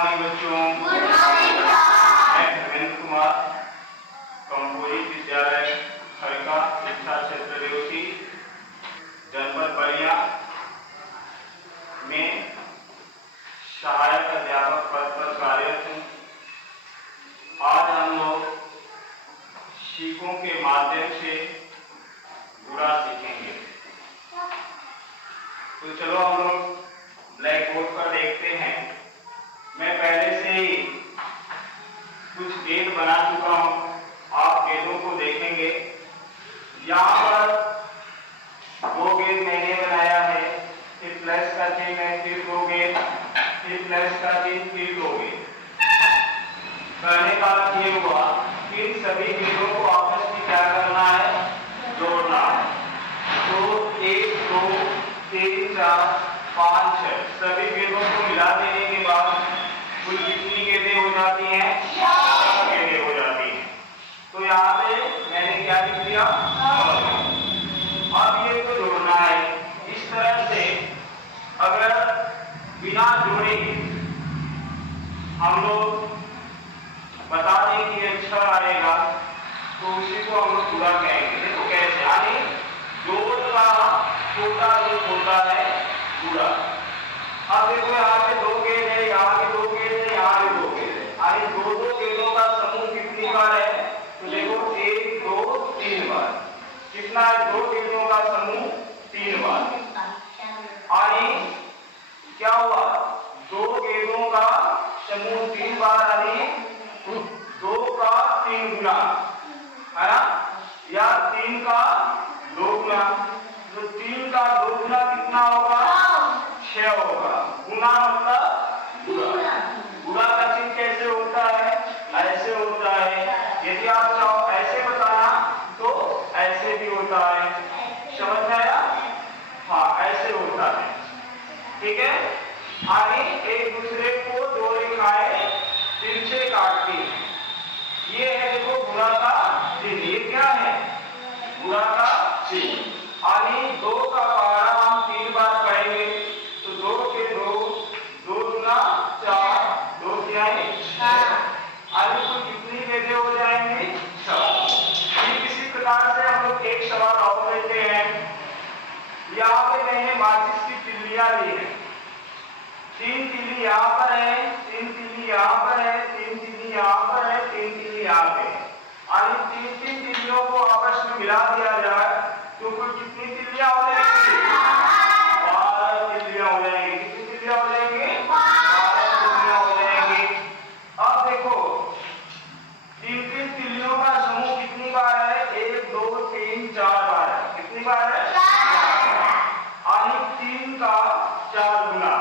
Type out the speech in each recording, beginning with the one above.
Morning बच्चों। Good morning sir. मैं Dharmendra Kumar, composite विद्यालय हरिका शिक्षा क्षेत्र रेवती, जनपद बलिया में सहायक अध्यापक पद पर कार्यरत हूँ। आज हम लोग सीखों के माध्यम से बुरा सीखेंगे। तो चलो हम लोग ब्लैक बोर्ड पर देखते हैं। मैं पहले से ही कुछ गेंद बना चुका हूँ, आप गेंदों को देखेंगे। यहाँ पर 2 गेंद मैंने बनाया है, फिर प्लस का चिन्ह है, फिर 2 गेंद, फिर प्लस का चिन्ह, फिर 2 गेंद। कहने का अर्थ ये हुआ कि इन सभी गेंदों को आपस में क्या करना है, जोड़ना है। तो 1 2 3 4 5 6 सभी गेंदों को मिला देने के बाद कुल कितनी गेंदें हो जाती हैं? 6 गेंदें हो जाती हैं। तो यहाँ पे मैंने क्या लिख दिया? अब ये तो जोड़ना है। इस तरह से अगर बिना जोड़े हम लोग बता दें कि अक्षर आएगा तो उसी को हम लोग पूरा कहेंगे। देखो कैसे, यानी जोड़ का छोटा रूप होता है पूरा। अब देखो यहाँ पे 2 गेंद है, यहाँ पे 2 गेंद है, यहाँ पे 2 गेंद है, यानी 2 गेंदों का समूह कितनी बार है? तो देखो 1 2 3 बार। कितना है? 2 गेंदों का समूह 3 बार। यानी क्या हुआ? 2 गेंदों का समूह 3 बार, यानी 2 का 3 गुना, है ना? या 3 का 2 गुना। तो 3 का 2 गुना कितना होगा? 6 होगा। गुना मतलब बुरा। बुरा का चिन्ह कैसे होता है? ऐसे होता है। यदि आप चाहो ऐसे बताना तो ऐसे भी होता है। समझ में आया? हाँ, ऐसे होता है। ठीक है, यानी एक दूसरे को 2 रेखाएं तिरछे काटती हैं। ये है देखो बुरा का चिन्ह। ये क्या है? बुरा का चिन्ह। यानी 2 का पहाड़ा हम 3 बार पढ़ेंगे तो 2 के 2 2 गुना 4 2 तिहाई 6। यानी कुल कितनी गेंदें हो जाएंगी? 6। इसी प्रकार से हम लोग एक सवाल और लेते हैं। यहाँ पे मैंने माचिस की तिल्लियां ली है। 3 तिल्ली यहाँ पर है, 3 तिल्ली यहाँ पर है, 3 तिल्ली यहाँ पर है, 3 तिल्ली यहाँ पे है। यानी 3 तिल्लियों को आपस में मिला दिया जाए तो कुल कितनी तिल्लियां हो जाएंगी? 12 तिल्लियां हो जाएंगी। कितनी तिल्लियां हो जाएंगी? 12 तिल्लियां हो जाएंगी। अब देखो 3 तिल्लियों का समूह कितनी बार है? 1 2 3 4 बार है। कितनी बार है? 4 बार। यानी 3 का 4 गुना,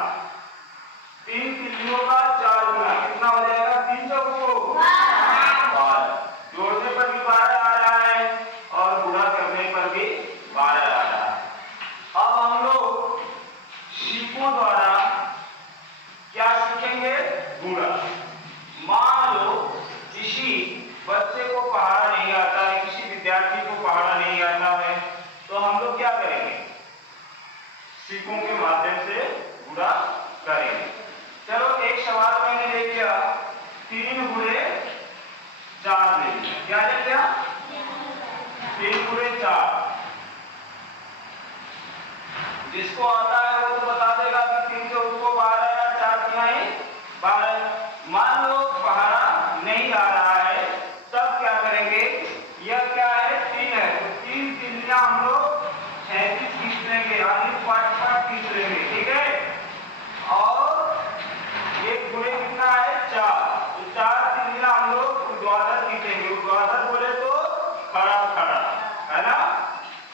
3 तिल्लियों का 4 गुना कितना हो जाएगा? 3 चौको 12। जोड़ने पर भी 12 आ रहा है और गुणा करने पर भी 12 आ रहा है। अब हम लोग सीखों द्वारा क्या सीखेंगे? गुणा। मान लो किसी बच्चे को पढ़ाना नहीं आता है, किसी विद्यार्थी को पढ़ाना नहीं आता है, तो हम लोग क्या करेंगे? सीखों के माध्यम से गुणा करेंगे। चलो एक सवाल मैंने ले लिया, 3 गुणे 4 ले लिया। क्या ले लिया? 3 गुणे 4। जिसको आता है वो तो बता देगा कि 3 से उसको 12 या 4 तिहाई 12। मान लो पहाड़ा नहीं आ रहा है, तब क्या करेंगे? यह क्या है? 3 है तो 3 तिल्लियां हम लोग 37 खींच लेंगे, यानी 5 खींच लेंगे। ठीक है, और ये गुणे कितना है? 4। तो 4 तिल्लियां हम लोग ऊर्ध्वाधर खींचेंगे। ऊर्ध्वाधर बोले तो खड़ा खड़ा, है ना?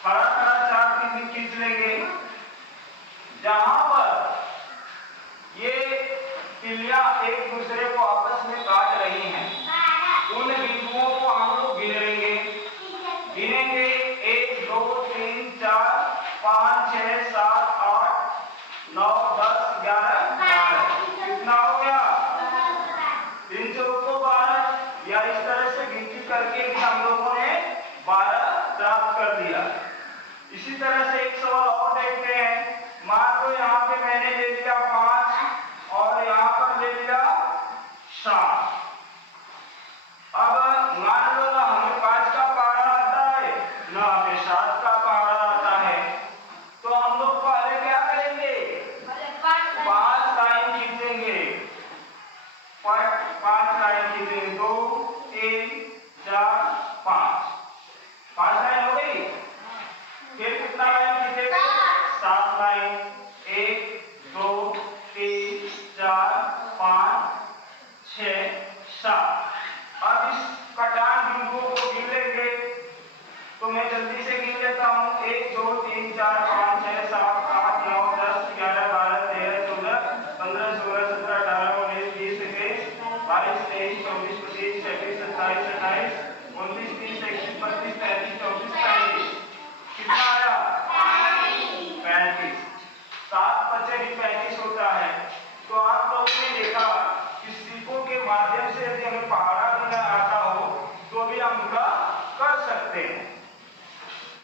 खड़ा खड़ा 4 तिल्ली खींच लेंगे। जहां पर ये तिल्लियां एक दूसरे को आपस में काट रही हैं, उन बिंदुओं को हम लोग गिनेंगे। 1 2 3 4 5 6 7 8 9 10 11 12। कितना हो गया? 3 चौको 12। या इस तरह से गिनती करके भी हम लोगों ने 12 प्राप्त कर दिया। इसी तरह से एक सवाल और देखते हैं। मान लो यहाँ पे मैंने ले लिया 5 और यहाँ पर ले लिया 7। अब मान लो ना हमें 5 का पहाड़ा आता है ना हमें 7 का पहाड़ा आता है, तो हम लोग पहले क्या करेंगे? 5 लाइन खींचेंगे। 5 लाइन खींचेंगे, 2 3 4 5। 5 लाइन हो गई। फिर कितना लाइन खींचेंगे? 7 लाइन। 1 2 3 4 5 6 7। अब इस कटान बिंदुओं को गिन लेंगे, तो मैं जल्दी से गिन लेता हूँ। 1 2 3 4 5 6 7 8 9 10 11 12 13 14 15 16 17 18 19 20 21 22 23 24 25 26 27 28 29 30 31 32 33 34 35। कितना आया? 35। 7 बचे भी 35 होता है। तो आप लोगों ने देखा कि सीपों के माध्यम से यदि हमें पहाड़ा बनाना आता हो तो भी हम उनका कर सकते हैं।